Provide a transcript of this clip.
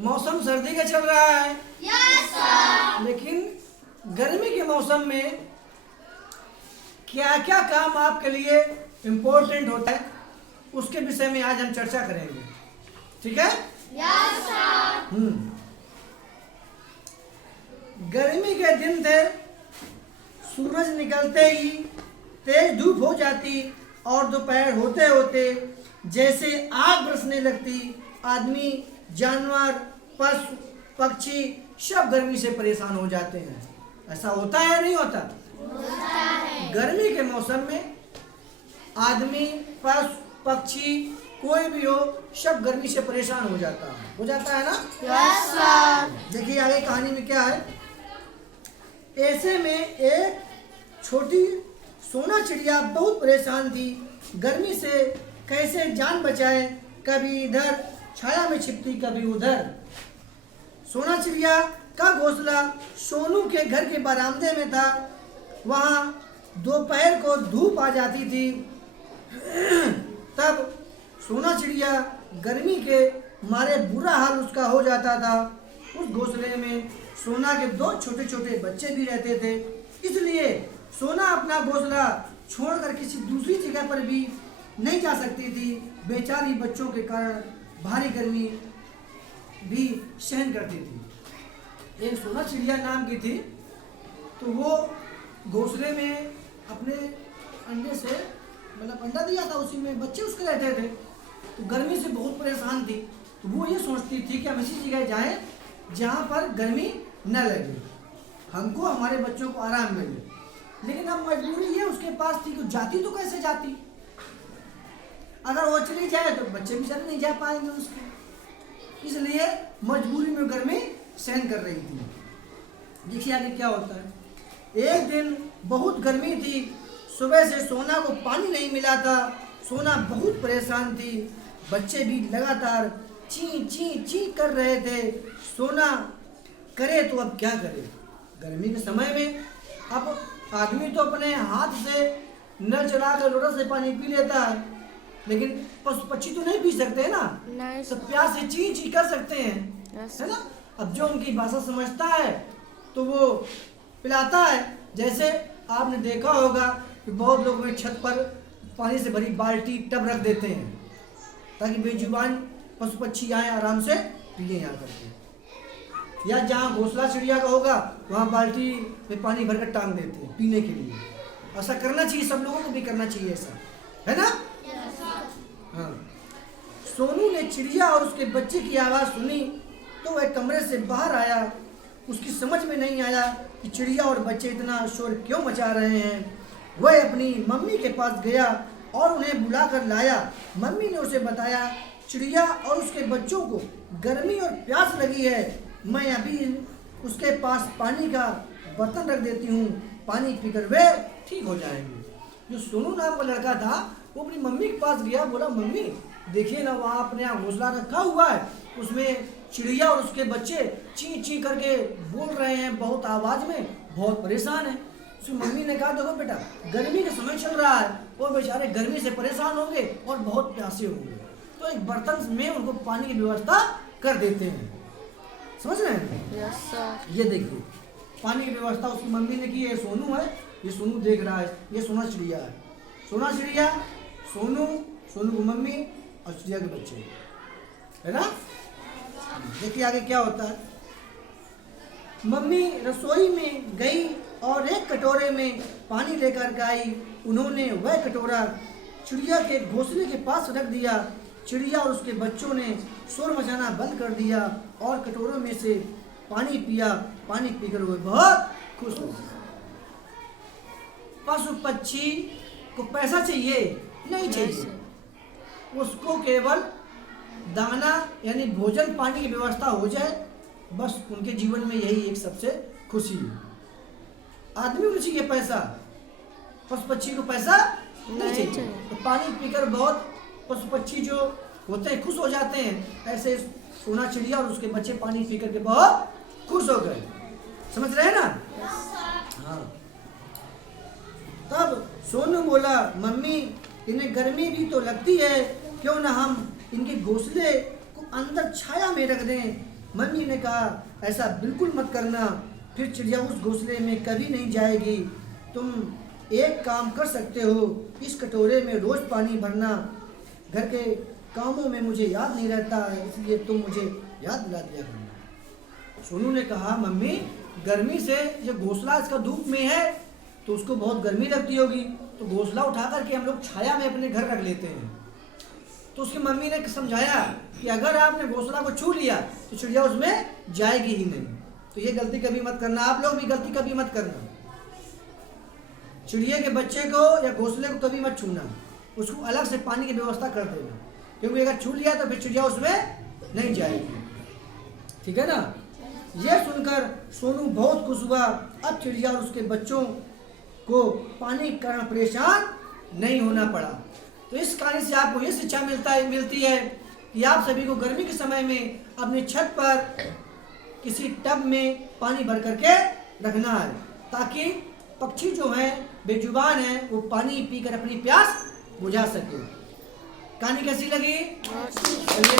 मौसम सर्दी का चल रहा है, यस सर। लेकिन गर्मी के मौसम में क्या क्या काम आपके लिए इम्पोर्टेंट होता है उसके विषय में आज हम चर्चा करेंगे। ठीक है? Yes sir. गर्मी के दिन थे, सूरज निकलते ही तेज धूप हो जाती और दोपहर होते होते जैसे आग बरसने लगती। आदमी, जानवर, पशु पक्षी सब गर्मी से परेशान हो जाते हैं। ऐसा होता है या नहीं होता? होता है। गर्मी के मौसम में आदमी, पशु पक्षी कोई भी हो सब गर्मी से परेशान हो जाता है ना? Yes sir. देखिए आगे कहानी में क्या है। ऐसे में एक छोटी सोना चिड़िया बहुत परेशान थी। गर्मी से कैसे जान बचाए, कभी इधर छाया में छिपती कभी उधर। सोना चिड़िया का घोंसला सोनू के घर के बरामदे में था। वहाँ दोपहर को धूप आ जाती थी। तब सोना चिड़िया गर्मी के मारे बुरा हाल उसका हो जाता था। उस घोंसले में सोना के 2 छोटे छोटे बच्चे भी रहते थे। इसलिए सोना अपना घोंसला छोड़कर किसी दूसरी जगह पर भी नहीं जा सकती थी। बेचारी बच्चों के कारण भारी गर्मी भी सहन करती थी। एक सोना चिड़िया नाम की थी, तो वो घोंसले में अपने अंडे से अंडा दिया था, उसी में बच्चे उसके रहते थे। तो गर्मी से बहुत परेशान थी। तो वो ये सोचती थी कि हम ऐसी जगह जाएं जहाँ पर गर्मी न लगे, हमको हमारे बच्चों को आराम मिले। लेकिन अब मजबूरी ये उसके पास थी कि जाती तो कैसे जाती। अगर वो चली जाए तो बच्चे भी चल नहीं जा पाएंगे उसके, इसलिए मजबूरी में गर्मी सहन कर रही थी। देखिए आगे क्या होता है। एक दिन बहुत गर्मी थी। सुबह से सोना को पानी नहीं मिला था। सोना बहुत परेशान थी। बच्चे भी लगातार ची ची ची कर रहे थे। सोना करे तो अब क्या करे। गर्मी के समय में अब आदमी तो अपने हाथ से नल चलाकर लोटा से पानी पी लेता है, लेकिन पशु पक्षी तो नहीं पी सकते ना। तो प्यास से ची ची कर सकते हैं, है ना। अब जो उनकी भाषा समझता है तो वो पिलाता है। जैसे आपने देखा होगा कि बहुत लोग में छत पर पानी से भरी बाल्टी टब रख देते हैं ताकि बेजुबान पशु पक्षी आए आराम से पिए यहाँ करके। या जहाँ घोंसला चिड़िया का होगा वहाँ बाल्टी में पानी भरकर टांग देते हैं पीने के लिए। ऐसा करना चाहिए, सब लोगों को भी करना चाहिए ऐसा, है ना। हाँ। सोनू ने चिड़िया और उसके बच्चे की आवाज़ सुनी तो वह कमरे से बाहर आया। उसकी समझ में नहीं आया कि चिड़िया और बच्चे इतना शोर क्यों मचा रहे हैं। वह अपनी मम्मी के पास गया और उन्हें बुला कर लाया। मम्मी ने उसे बताया, चिड़िया और उसके बच्चों को गर्मी और प्यास लगी है। मैं अभी उसके पास पानी का बर्तन रख देती हूँ, पानी पीकर वे ठीक हो जाएंगे। जो सोनू नाम का लड़का था वो अपनी मम्मी के पास गया, बोला मम्मी देखिए ना, वहाँ अपने यहाँ घोंसला रखा हुआ है, उसमें चिड़िया और उसके बच्चे ची ची करके बोल रहे हैं बहुत आवाज़ में, बहुत परेशान है। उसकी मम्मी ने कहा देखो बेटा, गर्मी का समय चल रहा है, वो बेचारे गर्मी से परेशान होंगे और बहुत प्यासे होंगे, तो एक बर्तन में उनको पानी की व्यवस्था कर देते हैं। समझ रहे हैं? Yes sir. ये देखिए पानी की व्यवस्था उसकी मम्मी ने की है। सोनू है, ये सोनू देख रहा है, ये सोना चिड़िया है। सोना चिड़िया, सोनू, सोनू की मम्मी और चिड़िया के बच्चे, है ना। देखिए आगे क्या होता है। मम्मी रसोई में गई और एक कटोरे में पानी लेकर आई। उन्होंने वह कटोरा चिड़िया के घोंसले के पास रख दिया। चिड़िया और उसके बच्चों ने शोर मचाना बंद कर दिया और कटोरों में से पानी पिया। पानी पीकर वे बहुत खुश हो गए। पशु पक्षी को पैसा चाहिए नहीं चाहिए, उसको केवल दाना यानी भोजन पानी की व्यवस्था हो जाए, बस उनके जीवन में यही एक सबसे खुशी है। आदमी को चाहिए पैसा, पशु पक्षी को पैसा नहीं चाहिए। तो पानी पीकर बहुत पशु पक्षी जो होते हैं खुश हो जाते हैं। ऐसे सोना चिड़िया और उसके बच्चे पानी पी करके बहुत खुश हो गए। समझ रहे हैं ना? हाँ। तब सोनू बोला, मम्मी इन्हें गर्मी भी तो लगती है, क्यों ना हम इनके घोंसले को अंदर छाया में रख दें। मम्मी ने कहा ऐसा बिल्कुल मत करना, फिर चिड़िया उस घोंसले में कभी नहीं जाएगी। तुम एक काम कर सकते हो, इस कटोरे में रोज़ पानी भरना। घर के कामों में मुझे याद नहीं रहता है, इसलिए तुम मुझे याद दिला दिया करना। सोनू ने कहा मम्मी गर्मी से ये घोंसला इसका धूप में है तो उसको बहुत गर्मी लगती होगी, तो घोंसला उठा करके हम लोग छाया में अपने घर रख लेते हैं। तो उसकी मम्मी ने समझाया कि अगर आपने घोंसला को छू लिया तो चिड़िया उसमें जाएगी ही नहीं। तो ये गलती कभी मत करना, आप लोग भी गलती कभी मत करना। चिड़िया के बच्चे को या घोंसले को कभी मत छूना, उसको अलग से पानी की व्यवस्था कर देना, क्योंकि अगर छू लिया तो फिर चिड़िया उसमें नहीं जाएगी। ठीक है ना। यह सुनकर सोनू बहुत खुश हुआ। अब चिड़िया और उसके बच्चों को पानी के कारण परेशान नहीं होना पड़ा। तो इस कहानी से आपको ये शिक्षा मिलती है कि आप सभी को गर्मी के समय में अपने छत पर किसी टब में पानी भर करके रखना है, ताकि पक्षी जो हैं बेजुबान हैं वो पानी पीकर अपनी प्यास बुझा सके। कहानी कैसी लगी? चलिए